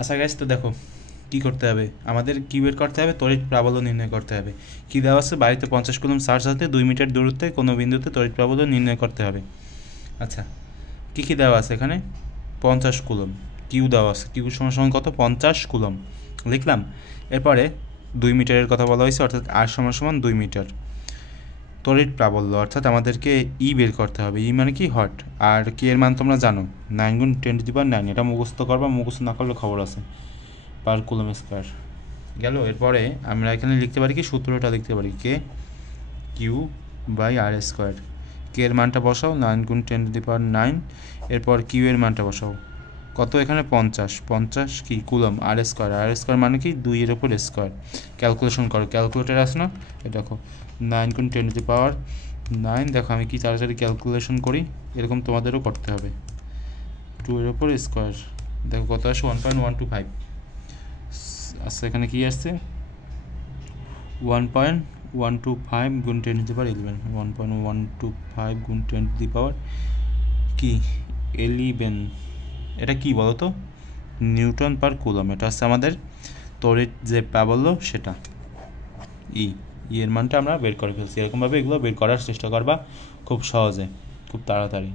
আচ্ছা গাইস, তো দেখো কি করতে হবে, আমাদের কি বের করতে হবে, তড়িৎ প্রাবল্য নির্ণয় করতে হবে। কি দেওয়া আছে, বাড়িতে 50 কুলম্ব চার্জ হাতে 2 মিটার দূরত্বে কোনো বিন্দুতে তড়িৎ প্রাবল্য নির্ণয় করতে হবে। আচ্ছা, কি কি দেওয়া আছে এখানে, 50 কুলম্ব কিউ দেওয়া আছে, কিউ সমান কত, 50 কুলম্ব লিখলাম। এরপরে 2 মিটারের কথা বলা হয়েছে, অর্থাৎ আর সমান 2 মিটার। তড়িৎ প্রাবল্য অর্থাৎ আমাদেরকে ই বের করতে হবে, ই মানে কি হট, আর কি এর মান তোমরা জানো 9 × 10⁹, এটা মুখস্থ করবা, মুখস্থ না করলে খবর আছে, পার কুলম স্কোয়ার গেল। এরপরে আমরা এখানে লিখতে পারি কি, সূত্রটা লিখতে পারি কে কিউ বাই আর স্কোয়ার। কে এর মানটা বসাও 9 × 10⁹, এরপর কিউ এর মানটা বসাও কত, এখানে 50 কি কুলম, আর স্কোয়ার মানে কি 2 এর ওপর স্কোয়ার। ক্যালকুলেশন করো, ক্যালকুলেটার আছে না, এই দেখো 9 × 10⁹, দেখো আমি কি তাড়াতাড়ি ক্যালকুলেশন করি, এরকম তোমাদেরও করতে হবে। 2 এর ওপর স্কোয়ার, দেখো কত আসে 1.125। আচ্ছা এখানে কি আসছে 1.125 × 10⁻11, 1.125 × 10⁻, কি 11, এটা কি বলো তো, নিউটন পার কুলম। এটা হচ্ছে আমাদের তড়িৎ যে প্রাবল্য সেটা, ই এর মানটা আমরা বের করে ফেলছি। এরকমভাবে এগুলো বের করার চেষ্টা করবা, খুব সহজে, খুব তাড়াতাড়ি।